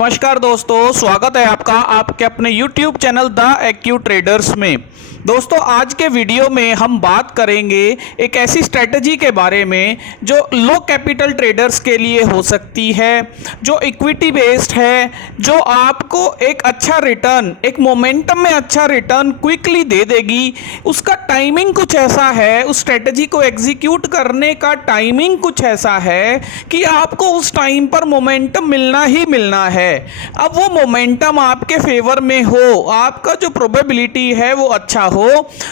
नमस्कार दोस्तों, स्वागत है आपका आपके अपने YouTube channel the AQ Traders में। दोस्तों, आज के वीडियो में हम बात करेंगे एक ऐसी स्ट्रेटजी के बारे में जो लो कैपिटल ट्रेडर्स के लिए हो सकती है, जो इक्विटी बेस्ड है, जो आपको एक अच्छा रिटर्न, एक मोमेंटम में अच्छा रिटर्न क्विकली दे देगी। उसका टाइमिंग कुछ ऐसा है, उस स्ट्रेटजी को एग्जीक्यूट करने का टाइमिंग कुछ ऐसा है कि आपको उस टाइम पर मोमेंटम मिलना ही मिलना है। अब वो मोमेंटम आपके फेवर में हो, आपका जो प्रोबेबिलिटी है वो अच्छा हो,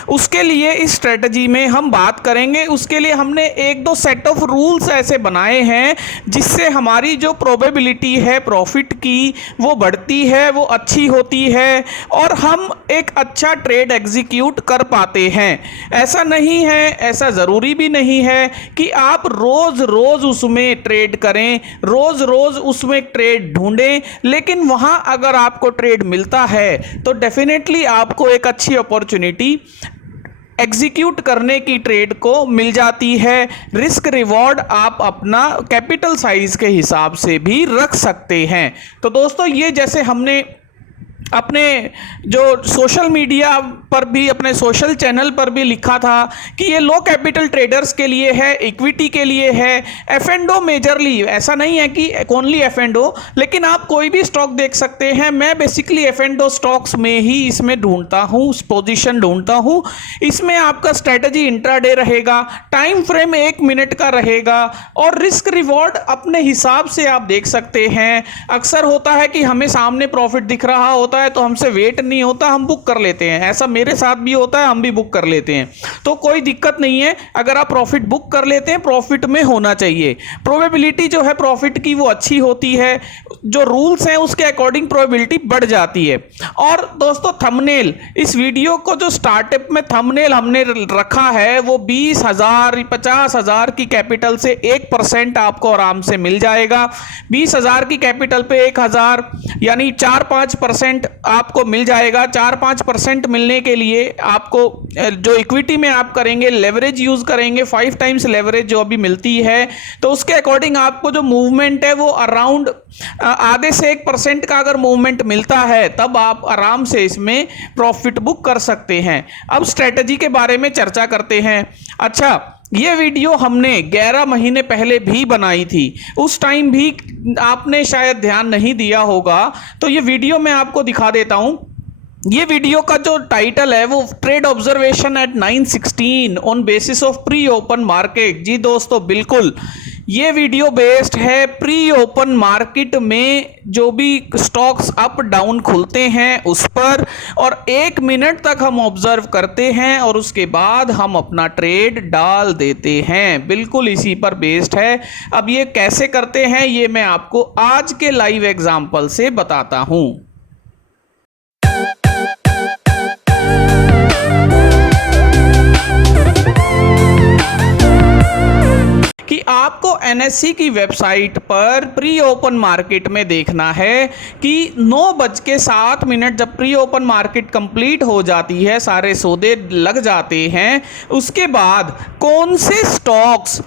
उसके लिए इस स्ट्रेटजी में हम बात करेंगे। उसके लिए हमने एक दो सेट ऑफ रूल्स ऐसे बनाए हैं जिससे हमारी जो प्रोबेबिलिटी है प्रॉफिट की वो बढ़ती है, वो अच्छी होती है और हम एक अच्छा ट्रेड एग्जीक्यूट कर पाते हैं। ऐसा नहीं है, ऐसा ज़रूरी भी नहीं है कि आप रोज़ रोज़ उसमें ट्रेड करें, रोज़ रोज़ उसमें ट्रेड ढूंढें, लेकिन वहां अगर आपको ट्रेड मिलता है तो डेफिनेटली आपको एक अच्छी अपॉर्चुनिटी एग्जीक्यूट करने की ट्रेड को मिल जाती है। रिस्क रिवॉर्ड आप अपना कैपिटल साइज के हिसाब से भी रख सकते हैं। तो दोस्तों, ये जैसे हमने अपने जो सोशल मीडिया पर भी, अपने सोशल चैनल पर भी लिखा था कि ये लो कैपिटल ट्रेडर्स के लिए है, इक्विटी के लिए है, एफ एंड ओ मेजरली। ऐसा नहीं है कि ओनली एफ एंड ओ, लेकिन आप कोई भी स्टॉक देख सकते हैं। मैं basically F and O stocks में ही इसमें ढूंढता हूँ, पोजीशन ढूंढता हूँ। इसमें आपका स्ट्रेटजी इंट्राडे रहेगा, टाइम फ्रेम 1 मिनट का रहेगा और रिस्क रिवॉर्ड अपने हिसाब से आप देख सकते हैं। अक्सर होता है कि हमें सामने प्रॉफिट दिख रहा होता है तो हमसे वेट नहीं होता, हम बुक कर लेते हैं। ऐसा मेरे साथ भी होता है, हम भी बुक कर लेते हैं। तो कोई दिक्कत नहीं है, अगर आप प्रॉफिट बुक कर लेते हैं, प्रॉफिट में होना चाहिए। प्रोबेबिलिटी जो है प्रॉफिट की वो अच्छी होती है, जो रूल्स हैं उसके अकॉर्डिंग प्रोबेबिलिटी बढ़ जाती है। और दोस्तों, थंबनेल, इस वीडियो को जो स्टार्टअप में थंबनेल हमने रखा है वो 20,000 50,000 की कैपिटल से 1% आपको आराम से मिल जाएगा। 20,000 की कैपिटल पे 1,000 यानी 4-5% आपको मिल जाएगा। 4-5% मिलने के लिए आपको जो इक्विटी में आप करेंगे, लेवरेज यूज करेंगे, 5 टाइम्स लेवरेज जो अभी मिलती है, तो उसके अकॉर्डिंग आपको जो मूवमेंट है वो अराउंड आधे से 1% का अगर मूवमेंट मिलता है तब आप आराम से इसमें प्रॉफिट बुक कर सकते हैं। अब स्ट्रेटजी के बारे में चर्चा करते हैं। अच्छा, ये वीडियो हमने 11 महीने पहले भी बनाई थी, उस टाइम भी आपने शायद ध्यान नहीं दिया होगा, तो ये वीडियो मैं आपको दिखा देता हूं। ये वीडियो का जो टाइटल है वो trade observation at 916 on basis of pre open market. जी दोस्तों, बिल्कुल ये वीडियो बेस्ड है प्री ओपन मार्केट में जो भी स्टॉक्स अप डाउन खुलते हैं उस पर, और 1 मिनट तक हम ऑब्जर्व करते हैं और उसके बाद हम अपना ट्रेड डाल देते हैं। बिल्कुल इसी पर बेस्ड है। अब ये कैसे करते हैं ये मैं आपको आज के लाइव एग्जांपल से बताता हूं। कि आपको एनएससी की वेबसाइट पर प्री ओपन मार्केट में देखना है कि 9:07 जब प्री ओपन मार्केट कंप्लीट हो जाती है, सारे सौदे लग जाते हैं, उसके बाद कौन से स्टॉक्स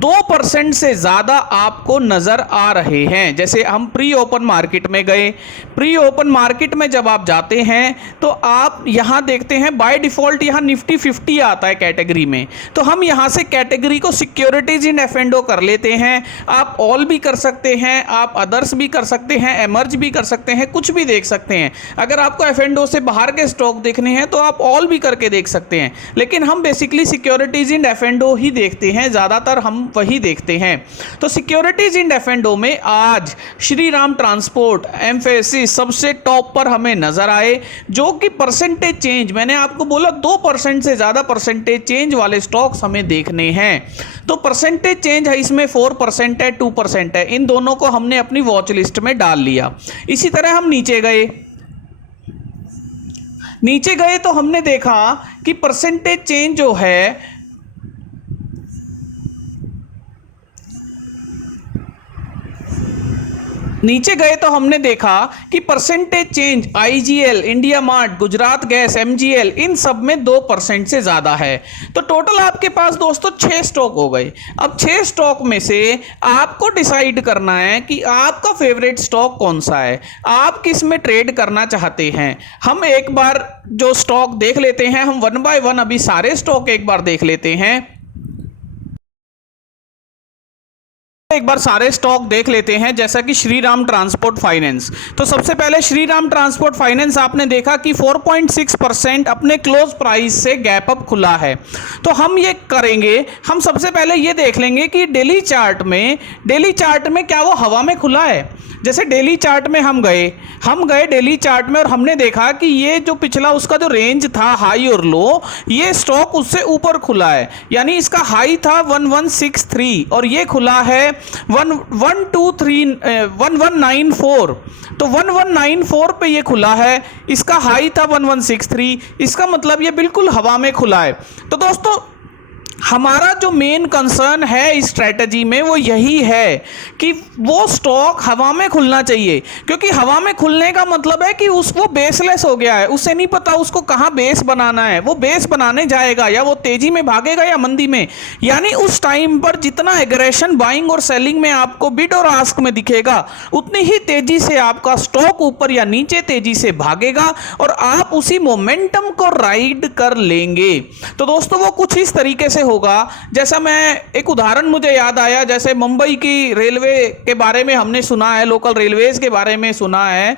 2% से ज़्यादा आपको नज़र आ रहे हैं। जैसे हम प्री ओपन मार्केट में गए, प्री ओपन मार्केट में जब आप जाते हैं तो आप यहाँ देखते हैं बाय डिफ़ॉल्ट यहाँ निफ्टी 50 आता है कैटेगरी में, तो हम यहाँ से कैटेगरी को सिक्योरिटीज इन एफ एंड ओ कर लेते हैं। आप ऑल भी कर सकते हैं, आप अदर्स भी कर सकते हैं, एमर्ज भी कर सकते हैं, कुछ भी देख सकते हैं। अगर आपको एफ एंड ओ से बाहर के स्टॉक देखने हैं तो आप ऑल भी करके देख सकते हैं, लेकिन हम basically securities in F and O ही देखते हैं, ज़्यादातर हम वही देखते हैं। तो securities in F and O में आज श्री राम ट्रांसपोर्ट, एम्फेसिस सबसे टॉप पर हमें नजर आए, जो कि परसेंटेज चेंज, मैंने आपको बोला 2% से ज़्यादा परसेंटेज चेंज वाले स्टॉक्स हमें देखने हैं। तो परसेंटेज चेंज है इसमें 4% है, 2% है, इन दोनों को हमने अपनी वॉच लिस्ट में डाल लिया। इसी तरह हम नीचे गए तो हमने देखा कि परसेंटेज चेंज जो है नीचे गए तो हमने देखा कि percentage change IGL, India Mart, Gujarat gas, MGL इन सब में 2% से ज़्यादा है। तो टोटल आपके पास दोस्तों 6 स्टॉक हो गए। अब 6 स्टॉक में से आपको डिसाइड करना है कि आपका फेवरेट स्टॉक कौन सा है, आप किस में ट्रेड करना चाहते हैं। हम एक बार जो स्टॉक देख लेते हैं, हम 1 बाय 1 अभी सारे स्टॉक एक बार देख लेते हैं। एक बार सारे स्टॉक देख लेते हैं, जैसा कि श्रीराम ट्रांसपोर्ट फाइनेंस। तो सबसे पहले श्रीराम ट्रांसपोर्ट फाइनेंस आपने देखा कि 4.6% अपने क्लोज प्राइस से गैप अप खुला है। तो हम ये करेंगे, हम सबसे पहले ये देख लेंगे कि डेली चार्ट में क्या वो हवा में खुला है। जैसे डेली चार्ट में हम गए डेली चार्ट में और हमने देखा कि ये जो पिछला उसका जो रेंज था हाई और लो, ये स्टॉक उससे ऊपर खुला है। यानी इसका हाई था 1163 और ये खुला है 1194। तो 1194 पे ये खुला है, इसका हाई था 1163, इसका मतलब ये बिल्कुल हवा में खुला है। तो दोस्तों हमारा जो मेन कंसर्न है इस स्ट्रैटेजी में वो यही है कि वो स्टॉक हवा में खुलना चाहिए, क्योंकि हवा में खुलने का मतलब है कि वो बेसलेस हो गया है, उसे नहीं पता उसको कहाँ बेस बनाना है। वो बेस बनाने जाएगा, या वो तेजी में भागेगा या मंदी में। यानी उस टाइम पर जितना एग्रेशन बाइंग और सेलिंग में आपको बिड और आस्क में दिखेगा, उतनी ही तेजी से आपका स्टॉक ऊपर या नीचे तेजी से भागेगा और आप उसी मोमेंटम को राइड कर लेंगे। तो दोस्तों वो कुछ इस तरीके से होगा, जैसा मैं एक उदाहरण मुझे याद आया, जैसे मुंबई की रेलवे के बारे में हमने सुना है, लोकल रेलवेज के बारे में सुना है।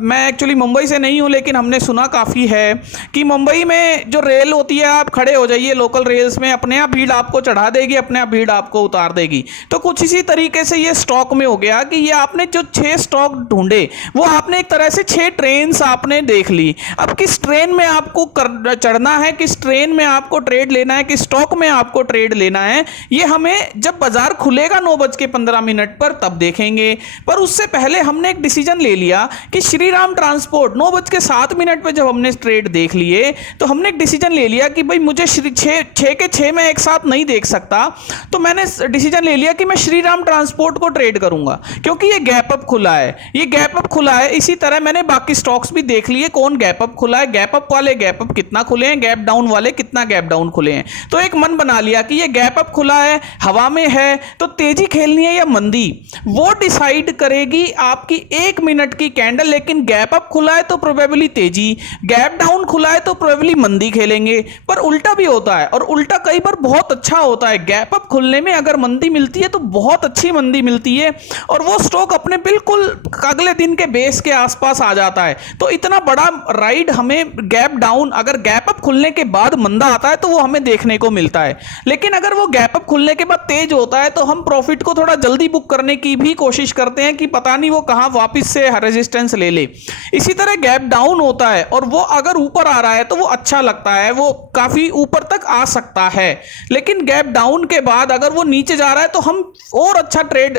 मैं एक्चुअली मुंबई से नहीं हूं, लेकिन हमने सुना काफ़ी है कि मुंबई में जो रेल होती है, आप खड़े हो जाइए लोकल रेल्स में, अपने आप भीड़ आपको चढ़ा देगी, अपने आप भीड़ आपको उतार देगी। तो कुछ इसी तरीके से ये स्टॉक में हो गया कि ये आपने जो 6 स्टॉक ढूंढे, वो आपने एक तरह से 6 ट्रेन आपने देख ली। अब किस ट्रेन में आपको चढ़ना है, किस ट्रेन में आपको ट्रेड लेना है, किस स्टॉक में आपको ट्रेड लेना है, ये हमें जब बाजार खुलेगा 9:15 पर तब देखेंगे। पर उससे पहले हमने एक डिसीजन ले लिया कि श्रीराम ट्रांसपोर्ट 9:07 पे जब हमने ट्रेड देख लिए, तो हमने एक डिसीजन ले लिया कि भाई मुझे 6 के 6 में एक साथ नहीं देख सकता। तो मैंने डिसीजन ले लिया कि मैं श्रीराम ट्रांसपोर्ट को ट्रेड करूंगा, क्योंकि ये गैप अप खुला है, ये गैप अप खुला है। इसी तरह मैंने बाकी स्टॉक्स भी देख लिए, कौन गैप अप खुला है, गैप अप वाले गैप अप कितना खुले हैं, गैप डाउन वाले कितना गैप डाउन खुले हैं। तो एक मन बना लिया कि ये गैप अप खुला है, हवा में है, तो तेजी खेलनी है या मंदी, वो डिसाइड करेगी आपकी 1 मिनट की कैंडल। लेकिन गैप अप खुला है तो प्रोबेबली तेजी, गैप डाउन खुला है तो प्रोबेबली मंदी खेलेंगे। पर उल्टा भी होता है, और उल्टा कई बार बहुत अच्छा होता है। गैप अप खुलने में अगर मंदी मिलती है तो बहुत अच्छी मंदी मिलती है, और वो स्टॉक अपने बिल्कुल अगले दिन के बेस के आसपास आ जाता है। तो इतना बड़ा राइड हमें गैप डाउन, अगर गैप अप खुलने के बाद मंदा आता है तो वो हमें देखने को मिलता है। लेकिन अगर वो गैप अप खुलने के बाद तेज होता है तो हम प्रॉफिट को थोड़ा जल्दी बुक करने की भी कोशिश करते हैं कि पता नहीं वो कहां वापस से रेजिस्टेंस ले ले। इसी तरह गैप डाउन होता है और वो अगर ऊपर आ रहा है तो वो अच्छा लगता है, वो काफी ऊपर तक आ सकता है। लेकिन गैप डाउन के बाद अगर वो नीचे जा रहा है तो हम और अच्छा ट्रेड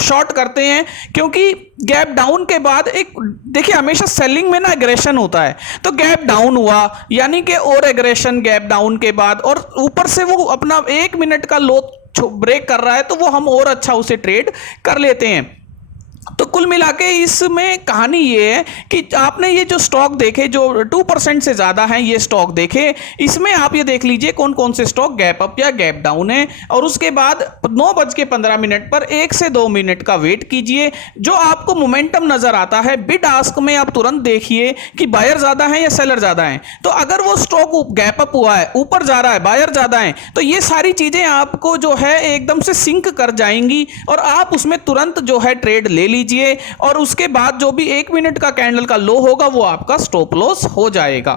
शॉर्ट करते हैं, क्योंकि गैप डाउन के बाद एक देखिए हमेशा सेलिंग में ना एग्रेशन होता है। तो गैप डाउन हुआ यानी कि और एग्रेशन गैप डाउन के बाद, और ऊपर से वो अपना 1 मिनट का लो ब्रेक कर रहा है तो वो हम और अच्छा उसे ट्रेड कर लेते हैं। तो कुल मिला के इसमें कहानी ये है कि आपने ये जो स्टॉक देखे जो 2% से ज़्यादा हैं, ये स्टॉक देखे, इसमें आप ये देख लीजिए कौन कौन से स्टॉक गैप अप या गैप डाउन है, और उसके बाद 9:15 पर 1 से 2 मिनट का वेट कीजिए। जो आपको मोमेंटम नज़र आता है बिड आस्क में, आप तुरंत देखिए कि बायर ज़्यादा है या सेलर ज़्यादा है। तो अगर वो स्टॉक गैप अप हुआ है, ऊपर जा रहा है, बायर ज़्यादा है, तो ये सारी चीज़ें आपको जो है एकदम से सिंक कर जाएंगी और आप उसमें तुरंत जो है ट्रेड ले लीजिए, और उसके बाद जो भी 1 मिनट का कैंडल का लो होगा वो आपका स्टॉप लॉस हो जाएगा।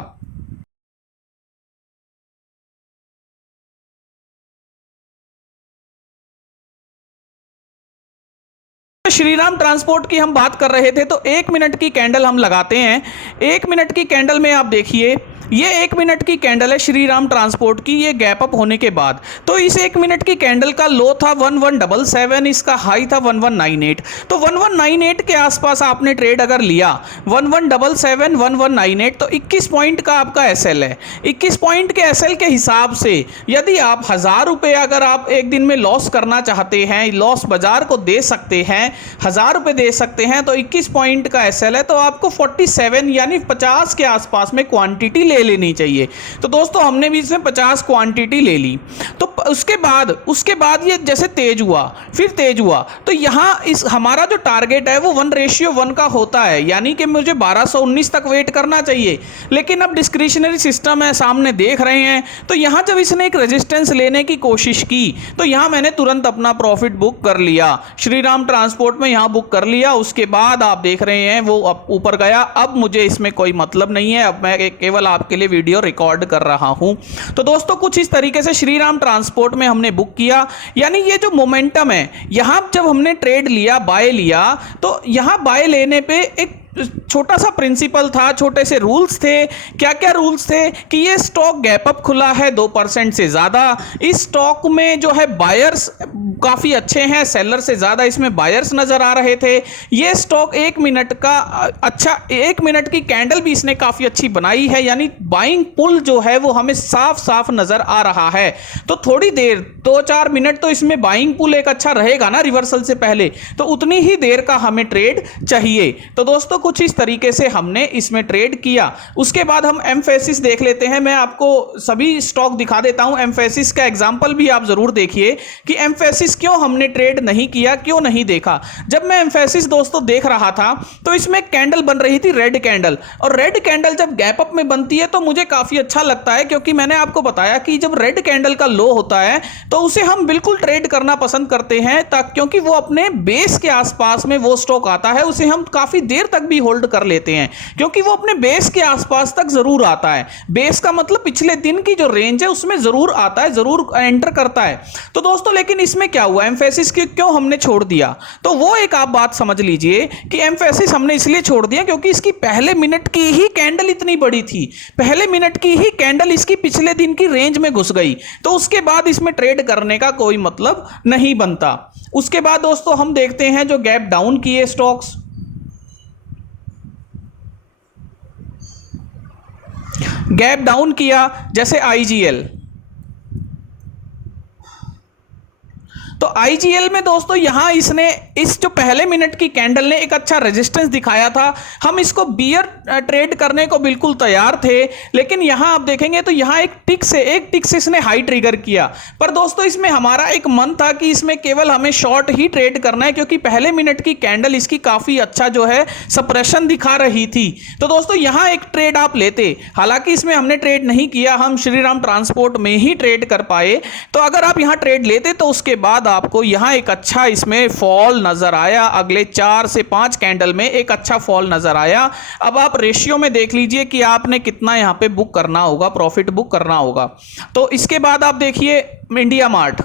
श्रीराम ट्रांसपोर्ट की हम बात कर रहे थे, तो 1 मिनट की कैंडल हम लगाते हैं। 1 मिनट की कैंडल में आप देखिए ये 1 मिनट की कैंडल है श्रीराम ट्रांसपोर्ट की, ये गैप अप होने के बाद। तो इस 1 मिनट की कैंडल का लो था 1177, इसका हाई था 1198। तो 1198 के आसपास आपने ट्रेड अगर लिया, 1177 1198, तो 21 पॉइंट का आपका एसएल है। 21 पॉइंट के एसएल के हिसाब से यदि आप 1000 रुपये अगर आप एक दिन में लॉस करना चाहते हैं, लॉस बाजार को दे सकते हैं, 1000 रुपये दे सकते हैं, तो 21 पॉइंट का एसएल है, तो आपको 47 यानी 50 के आसपास में क्वांटिटी ले लेनी चाहिए। तो दोस्तों हमने भी इसमें 50 क्वांटिटी ले ली। तो उसके बाद ये जैसे तेज हुआ, फिर तेज हुआ, तो यहां इस हमारा जो टारगेट है वो 1:1 का होता है, यानी कि मुझे 1219 तक वेट करना चाहिए। लेकिन अब डिस्क्रिशनरी सिस्टम है, सामने देख रहे हैं, तो यहां जब इसने एक रेजिस्टेंस लेने की कोशिश की तो यहां मैंने तुरंत अपना प्रॉफिट बुक कर लिया, श्रीराम ट्रांसपोर्ट में यहां बुक कर लिया। उसके बाद आप देख रहे हैं वो ऊपर गया। अब मुझे इसमें कोई मतलब नहीं है, अब मैं केवल आपके लिए वीडियो रिकॉर्ड कर रहा हूं। तो दोस्तों कुछ इस तरीके से श्रीराम ट्रांसपोर्ट में हमने बुक किया, यानी ये जो मोमेंटम है, यहां जब हमने ट्रेड लिया, बाय लिया, तो यहां बाय लेने पे एक छोटा सा प्रिंसिपल था, छोटे से रूल्स थे। क्या क्या रूल्स थे कि ये स्टॉक गैप अप खुला है 2% से ज़्यादा, इस स्टॉक में जो है बायर्स काफ़ी अच्छे हैं, सेलर से ज़्यादा इसमें बायर्स नज़र आ रहे थे। ये स्टॉक 1 मिनट का अच्छा 1 मिनट की कैंडल भी इसने काफ़ी अच्छी बनाई है, यानी बाइंग पुल जो है वो हमें साफ साफ नज़र आ रहा है। तो थोड़ी देर 2-4 मिनट तो इसमें बाइंग पुल एक अच्छा रहेगा ना रिवर्सल से पहले, तो उतनी ही देर का हमें ट्रेड चाहिए। तो दोस्तों कुछ इस तरीके से हमने इसमें ट्रेड किया। उसके बाद हम एम्फेसिस देख लेते हैं। मैं आपको सभी स्टॉक दिखा देता हूं, एम्फेसिस का एग्जांपल भी आप जरूर देखिए कि एम्फेसिस क्यों हमने ट्रेड नहीं किया, क्यों नहीं देखा। जब मैं एम्फेसिस दोस्तों देख रहा था तो इसमें कैंडल बन रही थी रेड कैंडल, और रेड कैंडल जब गैप अप में बनती है तो मुझे काफी अच्छा लगता है, क्योंकि मैंने आपको बताया कि जब रेड कैंडल का लो होता है तो उसे हम बिल्कुल ट्रेड करना पसंद करते हैं, क्योंकि वो अपने बेस के आसपास में वो स्टॉक आता है, उसे हम काफी देर तक भी होल्ड कर लेते हैं, क्योंकि वो अपने बेस के आसपास तक जरूर आता है। बेस का मतलब पिछले दिन की जो रेंज है उसमें जरूर आता है, जरूर एंटर करता है। तो दोस्तों लेकिन इसमें क्या हुआ, एम्फेसिस क्यों हमने छोड़ दिया, तो वो एक आप बात समझ लीजिए कि एम्फेसिस हमने इसलिए छोड़ दिया क्योंकि इसकी पहले मिनट की ही कैंडल इतनी बड़ी थी, पहले मिनट की ही कैंडल इसकी पिछले दिन की रेंज में घुस गई, तो उसके बाद इसमें ट्रेड करने का कोई मतलब नहीं बनता। उसके बाद दोस्तों हम देखते हैं जो गैप डाउन किए स्टॉक्स। गैप डाउन किया जैसे आईजीएल, तो आईजीएल में दोस्तों यहां इसने इस जो पहले मिनट की कैंडल ने एक अच्छा रेजिस्टेंस दिखाया था, हम इसको बियर ट्रेड करने को बिल्कुल तैयार थे, लेकिन यहां आप देखेंगे तो यहां एक टिक से इसने हाई ट्रिगर किया। पर दोस्तों इसमें हमारा एक मन था कि इसमें केवल हमें शॉर्ट ही ट्रेड करना है, क्योंकि पहले मिनट की कैंडल इसकी काफी अच्छा जो है सप्रेशन दिखा रही थी। तो दोस्तों यहां एक ट्रेड आप लेते, हालांकि इसमें हमने ट्रेड नहीं किया, हम श्रीराम ट्रांसपोर्ट में ही ट्रेड कर पाए। तो अगर आप यहां ट्रेड लेते तो उसके बाद आपको यहां एक अच्छा इसमें फॉल नजर आया, अगले 4 से 5 कैंडल में एक अच्छा फॉल नजर आया। अब आप रेशियो में देख लीजिए कि आपने कितना यहां पे बुक करना होगा, प्रॉफिट बुक करना होगा। तो इसके बाद आप देखिए इंडिया मार्ट,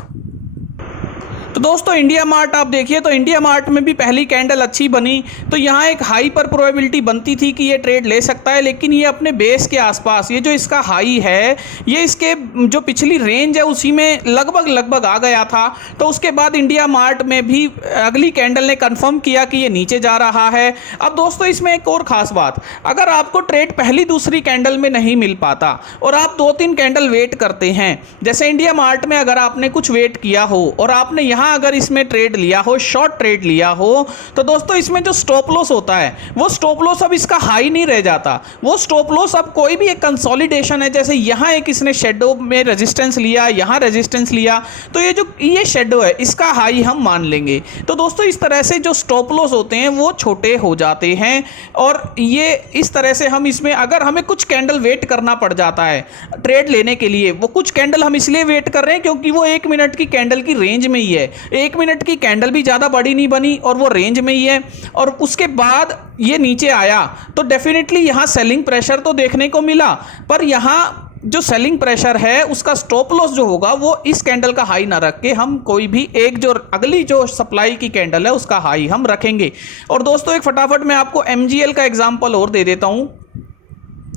तो दोस्तों इंडिया मार्ट आप देखिए, तो इंडिया मार्ट में भी पहली कैंडल अच्छी बनी, तो यहाँ एक हाई पर प्रोबेबिलिटी बनती थी कि ये ट्रेड ले सकता है, लेकिन ये अपने बेस के आसपास, ये जो इसका हाई है ये इसके जो पिछली रेंज है उसी में लगभग आ गया था। तो उसके बाद इंडिया मार्ट में भी अगली कैंडल ने कंफर्म किया कि ये नीचे जा रहा है। अब दोस्तों इसमें एक और खास बात, अगर आपको ट्रेड पहली दूसरी कैंडल में नहीं मिल पाता और आप 2-3 कैंडल वेट करते हैं, जैसे इंडिया मार्ट में अगर आपने कुछ वेट किया हो और आपने यहाँ अगर इसमें ट्रेड लिया हो, शॉर्ट ट्रेड लिया हो, तो दोस्तों इसमें जो स्टॉप लॉस होता है वो स्टॉप लॉस अब इसका हाई नहीं रह जाता, वो स्टॉप लॉस अब कोई भी एक कंसोलिडेशन है, जैसे यहाँ एक इसने शेडो में रेजिस्टेंस लिया, यहाँ रेजिस्टेंस लिया, तो ये शेडो है इसका हाई हम मान लेंगे। तो दोस्तों इस तरह से जो स्टॉप लॉस होते हैं वो छोटे हो जाते हैं, और ये इस तरह से हम इसमें अगर हमें कुछ कैंडल वेट करना पड़ जाता है ट्रेड लेने के लिए, वो कुछ कैंडल हम इसलिए वेट कर रहे हैं क्योंकि वो 1 मिनट की कैंडल की रेंज में ही है, 1 मिनट की कैंडल भी ज़्यादा बड़ी नहीं बनी और वो रेंज में ही है, और उसके बाद ये नीचे आया तो डेफिनेटली यहाँ सेलिंग प्रेशर तो देखने को मिला, पर यहाँ जो सेलिंग प्रेशर है उसका स्टॉप लॉस जो होगा वो इस कैंडल का हाई ना रख के हम कोई भी एक जो अगली जो सप्लाई की कैंडल है उसका हाई हम रखेंगे। और दोस्तों एक फटाफट मैं आपको एमजीएल का एग्जांपल और दे देता हूं।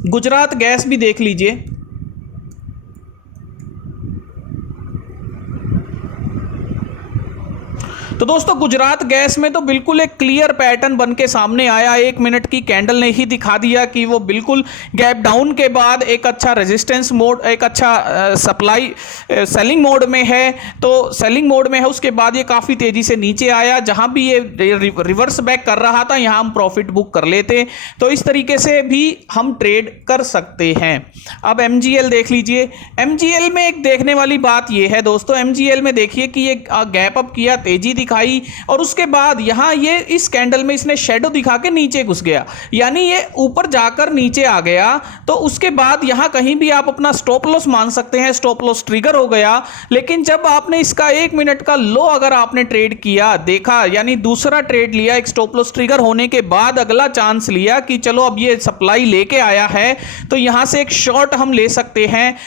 गुजरात गैस भी देख लीजिए। तो दोस्तों गुजरात गैस में तो बिल्कुल एक क्लियर पैटर्न बन के सामने आया। 1 मिनट की कैंडल ने ही दिखा दिया कि वो बिल्कुल गैप डाउन के बाद एक अच्छा रेजिस्टेंस मोड, एक अच्छा सप्लाई सेलिंग मोड में है। तो सेलिंग मोड में है, उसके बाद ये काफ़ी तेज़ी से नीचे आया। जहां भी ये रिवर्स बैक कर रहा था यहां हम प्रॉफिट बुक कर लेते। तो इस तरीके से भी हम ट्रेड कर सकते हैं। अब MGL देख लीजिए। MGL में एक देखने वाली बात ये है दोस्तों, MGL में देखिए कि ये गैप अप किया, तेजी दिखाई और उसके बाद यहां ये इस कैंडल में इसने शेडो दिखा के नीचे घुस गया, यानी ये ऊपर जाकर नीचे आ गया। तो उसके बाद यहां कहीं भी आप अपना स्टॉप लॉस मान सकते हैं, स्टॉप लॉस ट्रिगर हो गया। लेकिन जब आपने इसका 1 मिनट का लो अगर आपने ट्रेड किया, देखा, यानी दूसरा ट्रेड लिया, एक स्टॉप लॉस ट्रिगर होने के बाद अगला चांस लिया कि चलो अब ये सप्लाई लेके आया है तो यहां से एक शॉर्ट हम ले सकते हैं।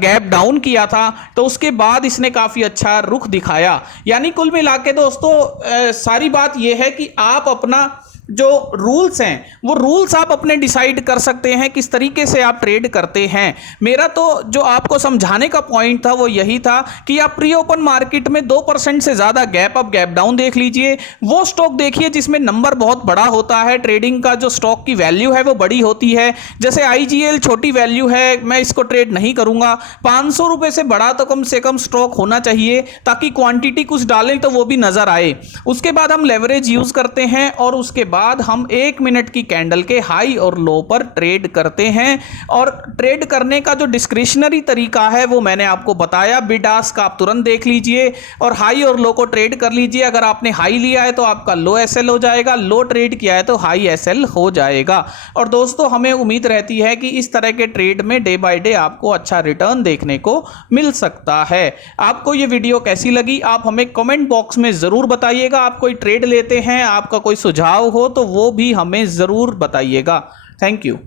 गैप डाउन किया था तो उसके बाद इसने काफी अच्छा रुख दिखाया। यानी कुल मिला के दोस्तों सारी बात यह है कि आप अपना जो रूल्स हैं वो रूल्स आप अपने डिसाइड कर सकते हैं किस तरीके से आप ट्रेड करते हैं। मेरा तो जो आपको समझाने का पॉइंट था वो यही था कि आप प्री ओपन मार्केट में 2% से ज़्यादा गैप अप गैप डाउन देख लीजिए। वो स्टॉक देखिए जिसमें नंबर बहुत बड़ा होता है, ट्रेडिंग का जो स्टॉक की वैल्यू है वो बड़ी होती है। जैसे IGL छोटी वैल्यू है, मैं इसको ट्रेड नहीं करूंगा। 500 रुपये से बड़ा तो कम से कम स्टॉक होना चाहिए ताकि क्वांटिटी कुछ डालें तो वो भी नज़र आए। उसके बाद हम लेवरेज यूज़ करते हैं और उसके बाद हम 1 मिनट की कैंडल के हाई और लो पर ट्रेड करते हैं। और ट्रेड करने का जो डिस्क्रिशनरी तरीका है वो मैंने आपको बताया। बिड आस्क का आप तुरंत देख लीजिए और हाई और लो को ट्रेड कर लीजिए। अगर आपने हाई लिया है तो आपका लो SL हो जाएगा, लो ट्रेड किया है तो हाई SL हो जाएगा। और दोस्तों हमें उम्मीद रहती है कि इस तरह के ट्रेड में डे बाय डे आपको अच्छा रिटर्न देखने को मिल सकता है। आपको ये वीडियो कैसी लगी आप हमें कमेंट बॉक्स में ज़रूर बताइएगा। आप कोई ट्रेड लेते हैं, आपका कोई सुझाव हो तो वो भी हमें ज़रूर बताइएगा। Thank you.